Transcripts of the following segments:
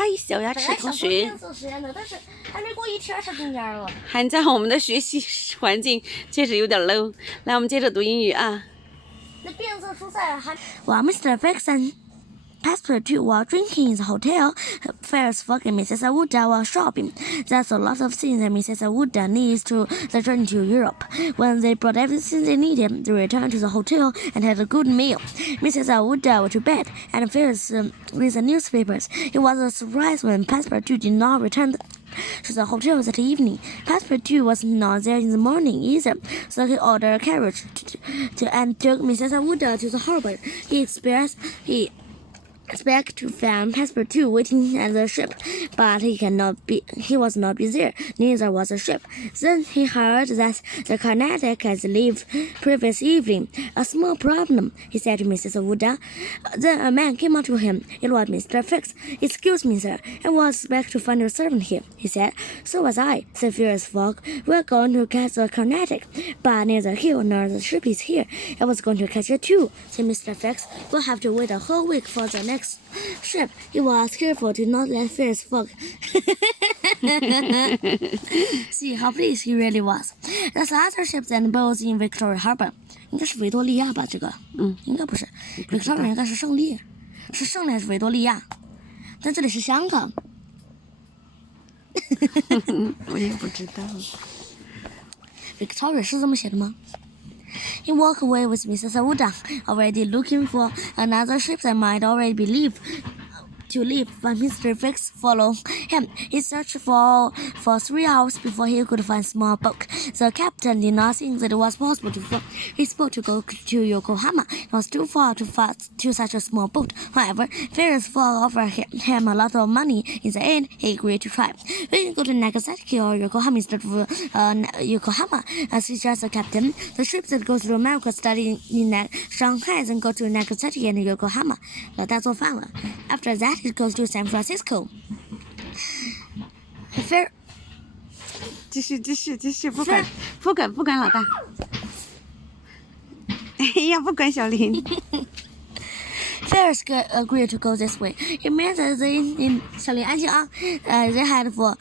嗨，小牙齿同学，做实验的，但是还没过一天他中间了。寒假我们的学习环境确实有点 low。来，我们接着读英语啊。那变色蔬菜还。While Mr. Fix and Pastor 2 were drinking in the hotel, Ferris Fogg and Mrs. Awuda were shopping. There's a lot of things that Mrs. Awuda needs to the journey to Europe. When they brought everything they needed, they returned to the hotel and had a good meal. Mrs. Awuda went to bed, and Ferris read the newspapers. It was a surprise when Pastor 2 did not return to the hotel that evening. Pastor 2 was not there in the morning either, so he ordered a carriage and took Mrs. Awuda to the harbor. He expect to find Pastor 2 waiting at the ship, but he was not there, neither was the ship. Then he heard that the Carnatic had left previous evening. A small problem, he said to Mrs. Awuda. Then a man came up to him. It was Mr. Fix. Excuse me, sir, I was expect to find your servant here, he said. So was I, said Phileas Fogg. We're going to catch the Carnatic, but neither he nor the ship is here. I was going to catch it too, said Mr. Fix. We'll have to wait a whole week for the next ship. He was careful to not let Phileas Fogg see how pleased he really was. There's other ships and boats in Victoria Harbor. 应该是维多利亚吧？这个，应该不是。Victoria 应该是胜利，是胜利还是维多利亚？但这里是香港。我也不知道。Victoria 是这么写的吗？He walked away with Mrs. Awuda, already looking for another ship that might already be to leave, but Mr. Fix followed him. He searched for 3 hours before he could find a small boat. The captain did not think that it was possible for his boat to go to Yokohama. It was too far to such a small boat. However, Phileas Fogg offered him a lot of money. In the end, he agreed to try. We can go to Nagasaki or Yokohama instead of Yokohama, suggested the captain. The ships that go through America study in Shanghai then go to Nagasaki and Yokohama. 老大做饭了。After that, it goes to San Francisco. 继续，不管，老大。哎呀，不管小林。Ferris agreed to go this way. It meant that they 小林安静啊。They had for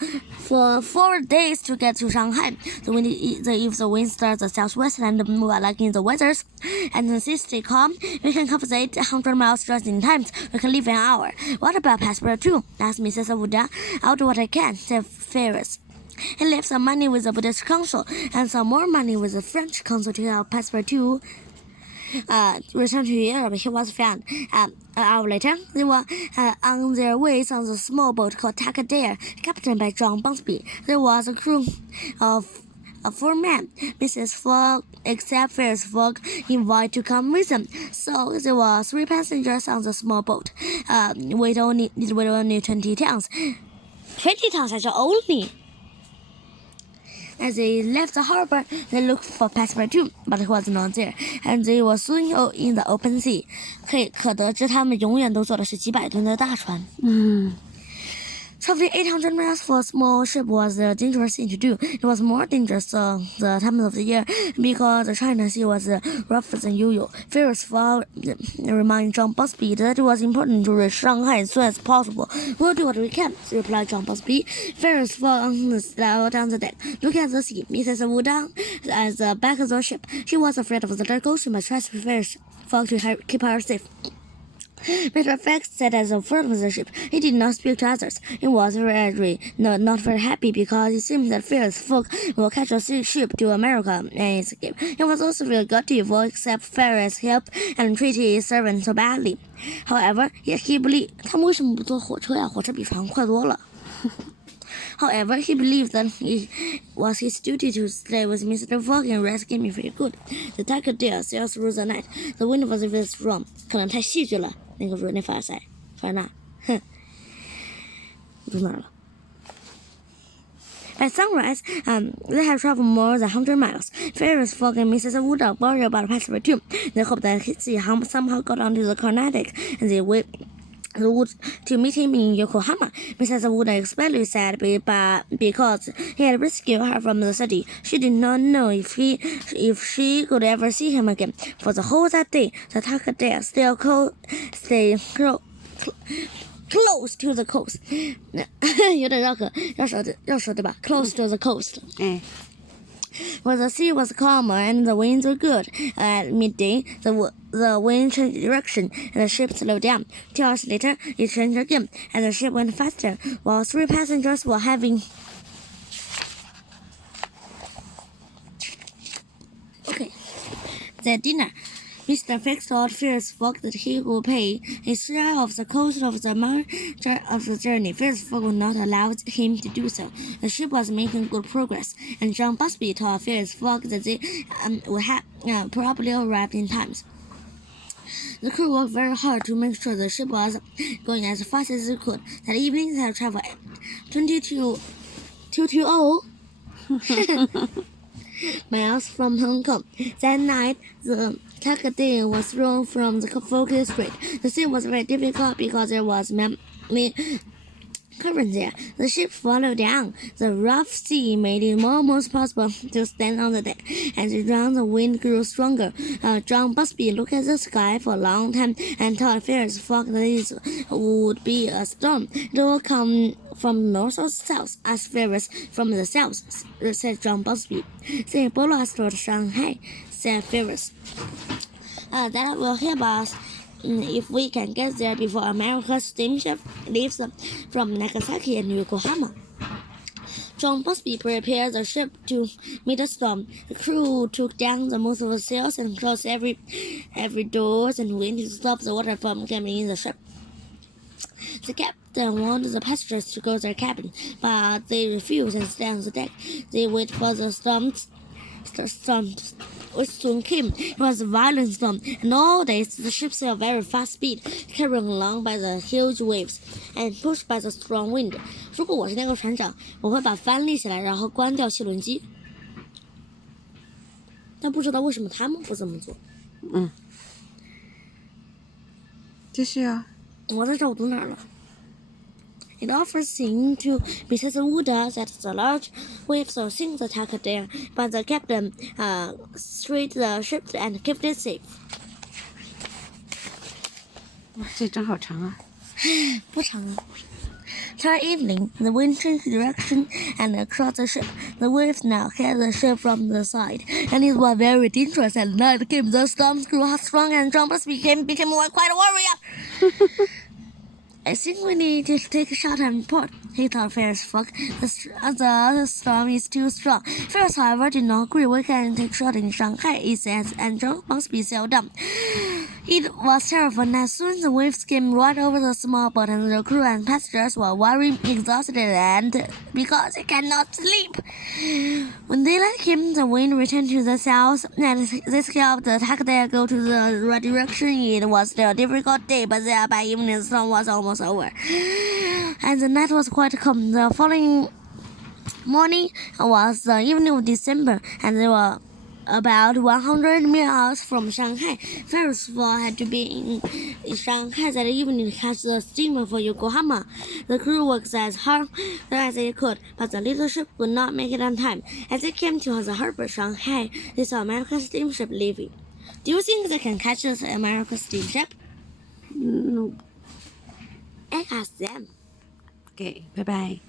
4 days to get to Shanghai. If the wind starts the southwest and move like in the weathers, and the sea stay calm, we can cover the 800 miles just in time. We can leave an hour. What about Pastor 2? Asked Mrs. Awuda. I'll do what I can, said Ferris. He left some money with the British Council and some more money with the French Council to help Pastor 2 return to Europe. He was found. An hour later, they were on their way on the small boat called Tackadare, captained by John Bunsby. There was a crew of 4 men. Mrs. Fogg, except Phileas Fogg, invited to come with them. So there were 3 passengers on the small boat. Weight only 20 tons. 20 tons 还是 only? As they left the harbor, they looked for Pastor 2, but he was not there, and they were soon in the open sea. 可得知他们永远都坐的是几百吨的大船。Traveling 800 miles for a small ship was a dangerous thing to do. It was more dangerous the time of the year because the China Sea was rougher than usual. Phileas Fogg reminded John Busby that it was important to reach Shanghai as soon as possible. We'll do what we can, replied John Busby. Phileas Fogg slowed down the deck, looking at the sea. Mrs. Awuda at the back of the ship. She was afraid of the dark ocean, but trusted Phileas Fogg to keep her safe. Mr. Fix sat at the front of the ship. He did not speak to others. He was very angry, not very happy, because it seemed that Phileas Fogg will catch a ship to America and escape. He was also very gutty for accept Ferris' help and treated his servant so badly. However, he believed 他们为什么不坐火车呀？火车比船快多了。However, he believed that it was his duty to stay with Mr. Fogg and rescue him if he could. The Tackadale sailed through the night. The wind was very strong. 可能太戏剧了，那个瑞内法尔赛，法尔纳，哼，读哪儿了？ At sunrise, they had traveled more than 100 miles. Phileas Fogg and Mrs. Awuda worried about Pastor 2. They hoped that he somehow got onto the Carnatic, and they would to meet him in Yokohama. Mrs. Awuda especially sad because he had rescued her from the city. She did not know if she could ever see him again. For the whole that day, the Tackadale stayed close to the coast 有点绕舌对吧 close to the coast 哎 Where the sea was calmer and the winds were good. At midday, the wind changed direction and the ship slowed down. 2 hours later, it changed again and the ship went faster, while 3 passengers were having... Okay. At dinner, Mr. Fix told Fierce Fog that he would pay his share of the cost of the margin of the journey. Fierce Fog would not allow him to do so. The ship was making good progress, and John Busby told Fierce Fog that they would have probably arrived in time. The crew worked very hard to make sure the ship was going as fast as it could. That evening, they had traveled 2220 miles from Hong Kong. That night, the Takadane was thrown from the focus strait. The sea was very difficult because there was many current there. The ship followed down. The rough sea made it almost possible to stand on the deck. As it ran, the wind grew stronger. John Busby looked at the sky for a long time and thought Fierce Fog that it would be a storm. It will come from the north or south. Asked Fierce from the south, said John Busby. Say Polo toward Shanghai, said Fierce. That will help us if we can get there before America's steamship leaves from Nagasaki and Yokohama. John Busby prepared the ship to meet the storm. The crew took down the most of the sails and closed every doors and window to stop the water from coming in the ship. The captain wanted the passengers to go to their cabin, but they refused and stayed on the deck. They waited for the storm, which soon came. It was a violent storm, and all days the ship sailed very fast speed, carried along by the huge waves and pushed by the strong wind. 如果我是那个船长，我会把帆立起来，然后关掉汽轮机。但不知道为什么他们不这么做。继续啊。我在这我读哪儿了？ It often seemed to Mrs. Wooda that the large waves would sink the Takadane, but the captain steered the ship and kept it safe. 哇，这真好长啊！不长啊。Toward evening, the wind changed direction and across the ship. The waves now hit the ship from the side, and it was very dangerous. At night came the storms grew strong, and John became quite a warrior. I think we need to take a shot and report, he told Fierce Fog. The storm is too strong. Fierce, however, did not agree. We can take shot in Shanghai, he said, and John Busby sailed down. It was terrifying. As soon the waves came right over the small boat, and the crew and passengers were worried, exhausted, and because they cannot sleep. When daylight came, the wind returned to the south, and this helped the Takadane go to the right direction. It was still a difficult day, but by evening the storm was almost over, and the night was quite calm. The following morning was the evening of December, and they were about 100 miles from Shanghai. First of all, had to be in Shanghai that evening to catch the steamer for Yokohama. The crew worked as hard as they could, but the little ship would not make it on time. As they came to the harbor of Shanghai, they saw American steamship leaving. Do you think they can catch the American steamship? No. I asked them. Okay, bye bye.